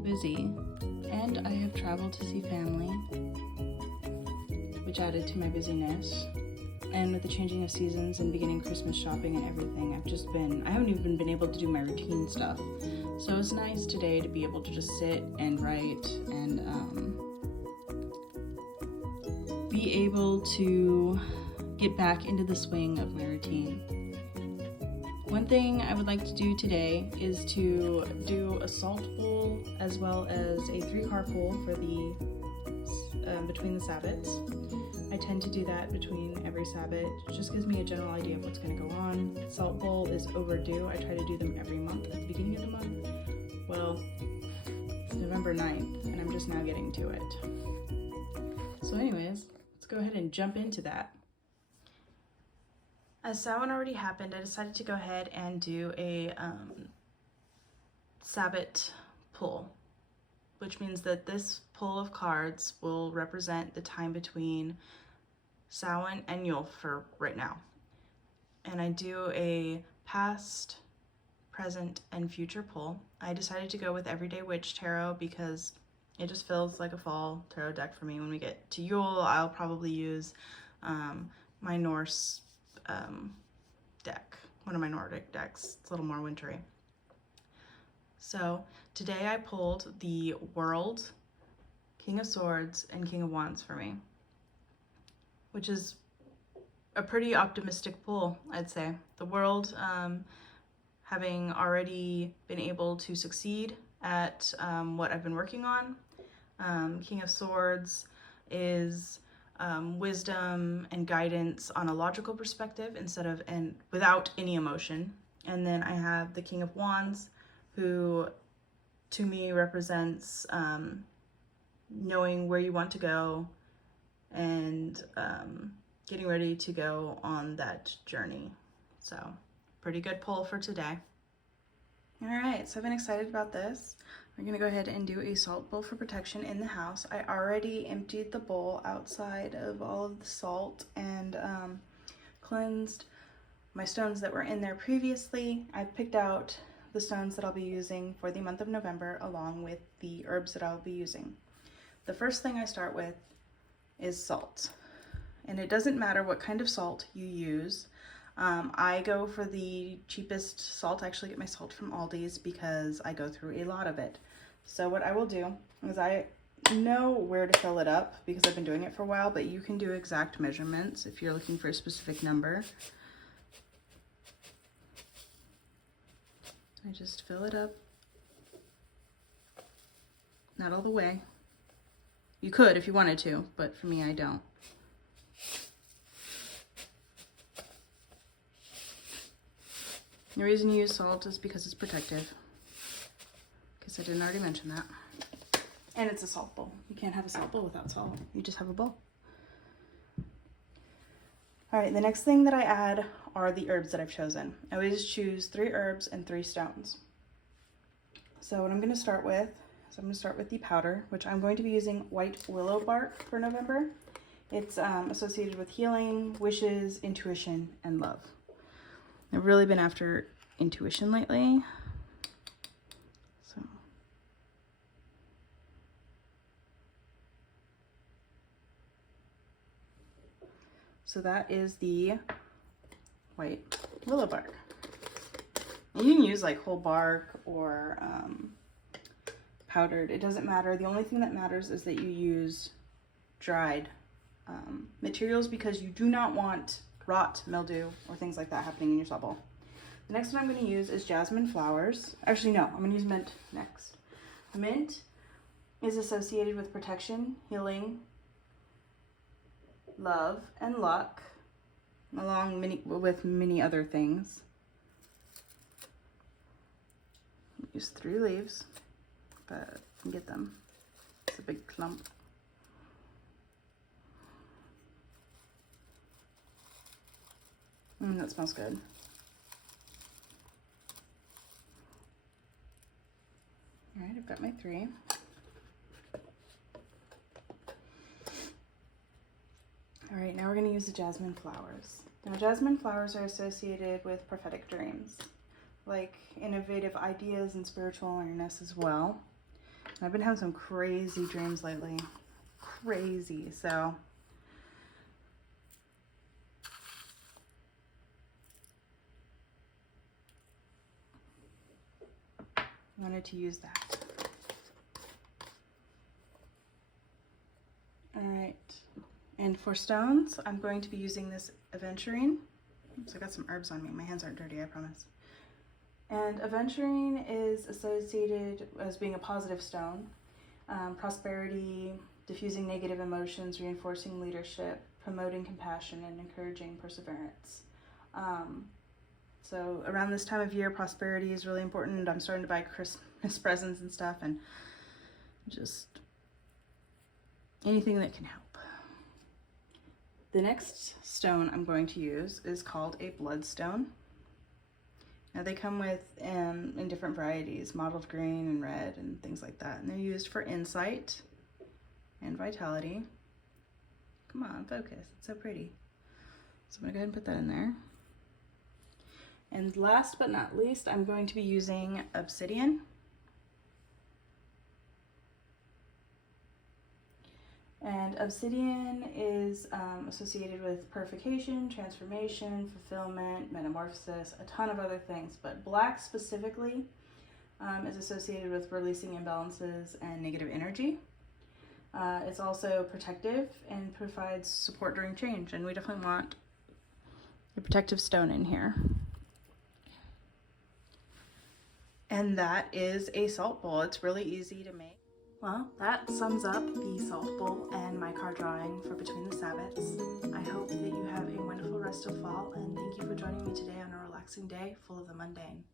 busy, and I have traveled to see family, which added to my busyness. And with the changing of seasons and beginning Christmas shopping and everything, I haven't even been able to do my routine stuff. So it's nice today to be able to just sit and write and be able to get back into the swing of my routine. One thing I would like to do today is to do a salt bowl as well as a 3-car pull for the between the Sabbats. I tend to do that between every Sabbat. It just gives me a general idea of what's going to go on. Salt bowl is overdue. I try to do them every month at the beginning of the month. Well, it's November 9th, and I'm just now getting to it. So anyways, let's go ahead and jump into that. As Samhain already happened, I decided to go ahead and do a Sabbat pull, which means that this pull of cards will represent the time between Samhain and Yule for right now. And I do a past, present, and future pull. I decided to go with Everyday Witch Tarot because it just feels like a fall tarot deck for me. When we get to Yule, I'll probably use my Norse deck, one of my Nordic decks. It's a little more wintry. So today I pulled the World, King of Swords, and King of Wands for me, which is a pretty optimistic pull, I'd say. The World, having already been able to succeed at what I've been working on. King of Swords is wisdom and guidance on a logical perspective and without any emotion. And then I have the King of Wands, who to me represents knowing where you want to go and getting ready to go on that journey. So pretty good pull for today. All right, so I've been excited about this. We're gonna go ahead and do a salt bowl for protection in the house. I already emptied the bowl outside of all of the salt and cleansed my stones that were in there previously. I've picked out the stones that I'll be using for the month of November along with the herbs that I'll be using. The first thing I start with is salt. And it doesn't matter what kind of salt you use. I go for the cheapest salt. I actually get my salt from Aldi's because I go through a lot of it. So what I will do is I know where to fill it up because I've been doing it for a while, but you can do exact measurements if you're looking for a specific number. I just fill it up. Not all the way. You could if you wanted to, but for me, I don't. The reason you use salt is because it's protective. Because I didn't already mention that. And it's a salt bowl. You can't have a salt bowl without salt. You just have a bowl. All right, the next thing that I add are the herbs that I've chosen. I always choose 3 herbs and 3 stones. So what I'm going to start with is the powder, which I'm going to be using white willow bark for November. It's associated with healing, wishes, intuition, and love. I've really been after intuition lately. So that is the white willow bark. And you can use like whole bark or powdered. It doesn't matter. The only thing that matters is that you use dried materials because you do not want rot, mildew, or things like that happening in your salt bowl. The next one I'm going to use is jasmine flowers. Actually, no, I'm going to use mint next. Mint is associated with protection, healing, love, and luck, along with many other things. Use 3 leaves, but I can get them. It's a big clump. That smells good. All right, I've got my 3. All right, now we're going to use the jasmine flowers. Now, jasmine flowers are associated with prophetic dreams, like innovative ideas and spiritual awareness as well. I've been having some crazy dreams lately. Crazy, so. I wanted to use that. All right, and for stones, I'm going to be using this aventurine. Oops, I got some herbs on me. My hands aren't dirty, I promise. And aventurine is associated as being a positive stone. Prosperity, diffusing negative emotions, reinforcing leadership, promoting compassion, and encouraging perseverance. So around this time of year, prosperity is really important. I'm starting to buy Christmas presents and stuff, and just anything that can help. The next stone I'm going to use is called a bloodstone. Now they come with in different varieties, mottled green and red and things like that. And they're used for insight and vitality. Come on, focus, it's so pretty. So I'm gonna go ahead and put that in there. And last but not least, I'm going to be using obsidian. And obsidian is associated with purification, transformation, fulfillment, metamorphosis, a ton of other things. But black specifically is associated with releasing imbalances and negative energy. It's also protective and provides support during change. And we definitely want a protective stone in here. And that is a salt bowl. It's really easy to make. Well, that sums up the salt bowl and my card drawing for Between the Sabbats. I hope that you have a wonderful rest of fall, and thank you for joining me today on a relaxing day full of the mundane.